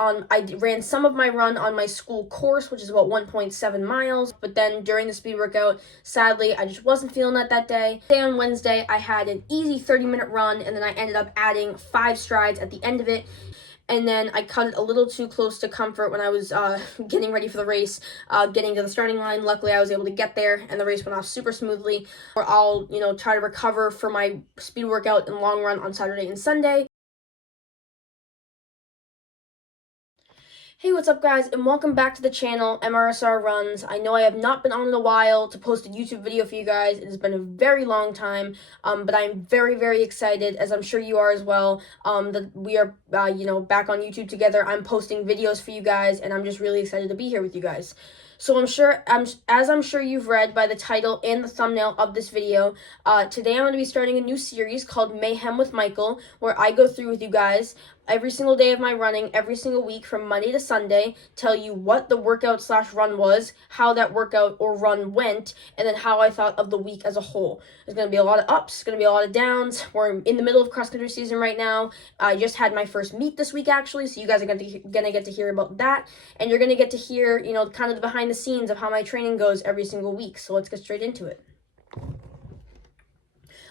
I ran some of my run on my school course, which is about 1.7 miles, but then during the speed workout, sadly, I just wasn't feeling it that day. On Wednesday, I had an easy 30-minute run, and then I ended up adding 5 strides at the end of it. And then I cut it a little too close to comfort when I was getting ready for the race, getting to the starting line. Luckily, I was able to get there, and the race went off super smoothly. Or I'll, try to recover for my speed workout and long run on Saturday and Sunday. Hey, what's up guys, and welcome back to the channel, MRSR Runs. I know I have not been on in a while to post a YouTube video for you guys. It has been a very long time, but I'm very, very excited, as I'm sure you are as well, that we are, back on YouTube together. I'm posting videos for you guys, and I'm just really excited to be here with you guys. So as I'm sure you've read by the title and the thumbnail of this video, today I'm going to be starting a new series called Mayhem with Michael, where I go through with you guys every single day of my running, every single week from Monday to Sunday, tell you what the workout/run was, how that workout or run went, and then how I thought of the week as a whole. There's going to be a lot of ups, going to be a lot of downs. We're in the middle of cross-country season right now. I just had my first meet this week, actually, so you guys are going to get to hear about that, and you're going to get to hear, kind of the behind the scenes of how my training goes every single week. So let's get straight into it.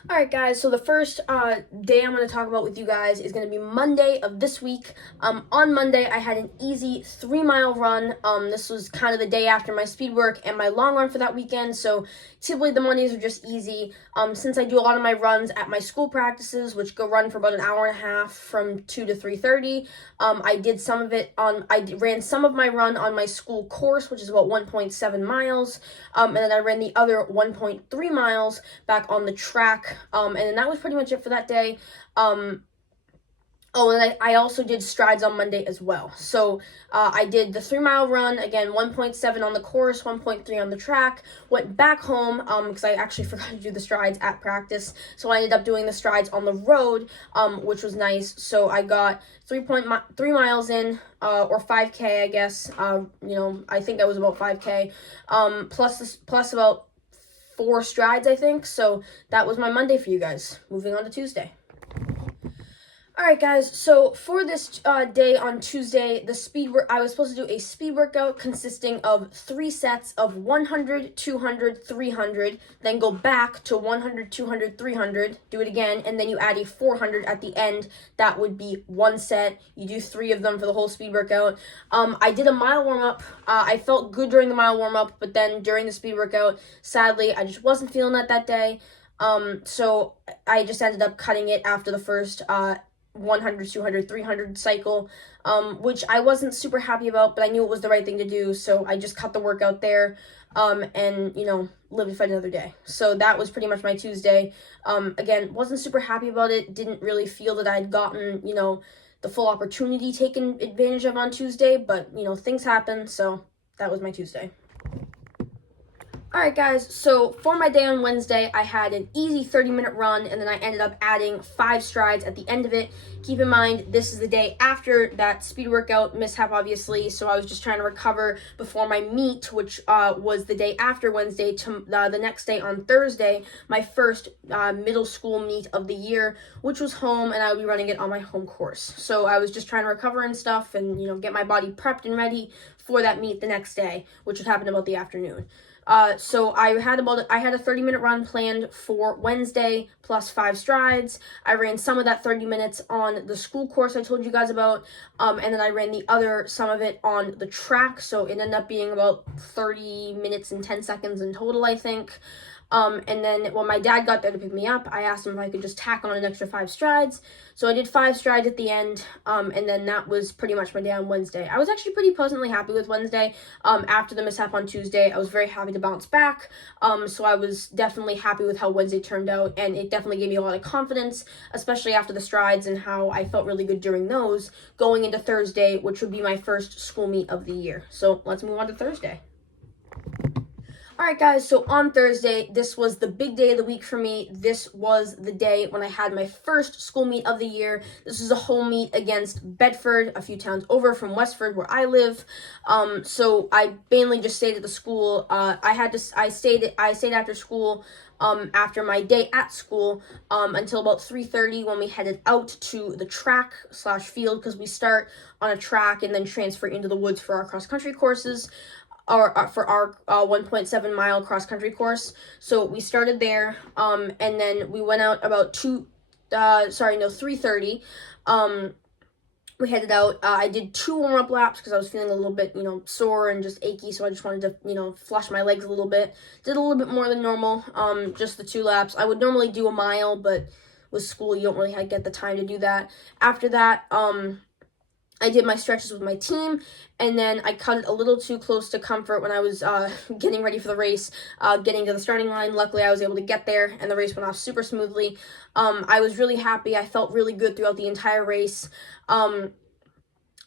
Alright guys, so the first day I'm going to talk about with you guys is going to be Monday of this week. On Monday, I had an easy 3-mile run. This was kind of the day after my speed work and my long run for that weekend, so typically the Mondays are just easy. Since I do a lot of my runs at my school practices, which go run for about an hour and a half from 2 to 3:30, I ran some of my run on my school course, which is about 1.7 miles, and then I ran the other 1.3 miles back on the track. And then that was pretty much it for that day. And I also did strides on Monday as well. So I did the 3-mile run, again, 1.7 on the course, 1.3 on the track, went back home because I actually forgot to do the strides at practice. So I ended up doing the strides on the road, which was nice. So I got 3 miles in, or 5K, I guess. I think that was about 5K, plus about 4 strides, I think. So that was my Monday for you guys. Moving on to Tuesday. Alright guys, so for this day on Tuesday, I was supposed to do a speed workout consisting of 3 sets of 100, 200, 300, then go back to 100, 200, 300, do it again, and then you add a 400 at the end. That would be 1 set. You do 3 of them for the whole speed workout. I did a mile warm-up. I felt good during the mile warm-up, but then during the speed workout, sadly, I just wasn't feeling it that day. So I just ended up cutting it after the first 100, 200, 300 cycle, which I wasn't super happy about, but I knew it was the right thing to do, so I just cut the workout there, and, lived to fight another day. So that was pretty much my Tuesday. Again, wasn't super happy about it, didn't really feel that I'd gotten, the full opportunity taken advantage of on Tuesday, but, things happen, so that was my Tuesday. Alright guys, so for my day on Wednesday, I had an easy 30-minute run, and then I ended up adding 5 strides at the end of it. Keep in mind, this is the day after that speed workout mishap, obviously, so I was just trying to recover before my meet, which was the day after Wednesday, to the next day on Thursday, my first middle school meet of the year, which was home, and I would be running it on my home course. So I was just trying to recover and stuff, and, get my body prepped and ready for that meet the next day, which would happen about the afternoon. So I had a 30-minute run planned for Wednesday plus 5 strides. I ran some of that 30 minutes on the school course I told you guys about, and then I ran some of it on the track, so it ended up being about 30 minutes and 10 seconds in total, I think. And then when my dad got there to pick me up, I asked him if I could just tack on an extra 5 strides. So I did 5 strides at the end, and then that was pretty much my day on Wednesday. I was actually pretty pleasantly happy with Wednesday. After the mishap on Tuesday, I was very happy to bounce back. So I was definitely happy with how Wednesday turned out, and it definitely gave me a lot of confidence, especially after the strides and how I felt really good during those, going into Thursday, which would be my first school meet of the year. So let's move on to Thursday. Alright guys, so on Thursday, this was the big day of the week for me. This was the day when I had my first school meet of the year. This was a home meet against Bedford, a few towns over from Westford where I live. So I mainly just stayed at the school. I stayed after school after my day at school until about 3:30 when we headed out to the track / field, because we start on a track and then transfer into the woods for our cross-country courses. Or for our 1.7 mile cross country course. So we started there, and then we went out about 3:30. We headed out. I did 2 warm-up laps because I was feeling a little bit, sore and just achy, so I just wanted to, flush my legs a little bit. Did a little bit more than normal, just the 2 laps. I would normally do a mile, but with school, you don't really get the time to do that. After that, I did my stretches with my team, and then I cut it a little too close to comfort when I was getting ready for the race, getting to the starting line. Luckily, I was able to get there, and the race went off super smoothly. I was really happy. I felt really good throughout the entire race.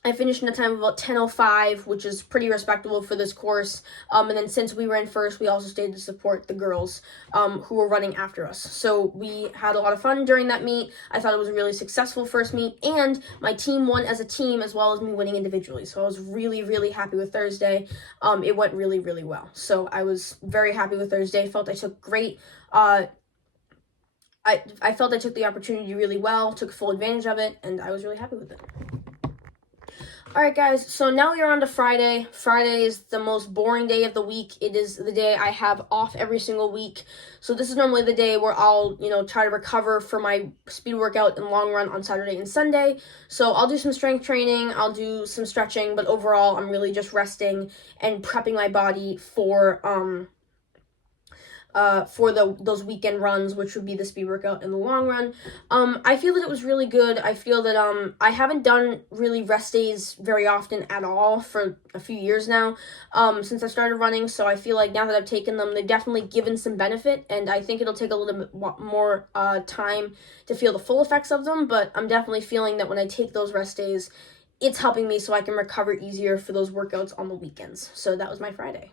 I finished in a time of about 10:05, which is pretty respectable for this course. And then since we were in first, we also stayed to support the girls who were running after us. So we had a lot of fun during that meet. I thought it was a really successful first meet, and my team won as a team as well as me winning individually. So I was really, really happy with Thursday. It went really, really well. So I was very happy with Thursday. Felt I took great... I felt I took the opportunity really well, took full advantage of it, and I was really happy with it. Alright guys, so now we are on to Friday. Friday is the most boring day of the week. It is the day I have off every single week. So this is normally the day where I'll, try to recover for my speed workout and long run on Saturday and Sunday. So I'll do some strength training, I'll do some stretching, but overall I'm really just resting and prepping my body for those weekend runs, which would be the speed workout and the long run. I feel that it was really good. I feel that I haven't done really rest days very often at all for a few years now, since I started running. So I feel like now that I've taken them, they've definitely given some benefit, and I think it'll take a little bit more time to feel the full effects of them. But I'm definitely feeling that when I take those rest days, it's helping me so I can recover easier for those workouts on the weekends. So that was my Friday.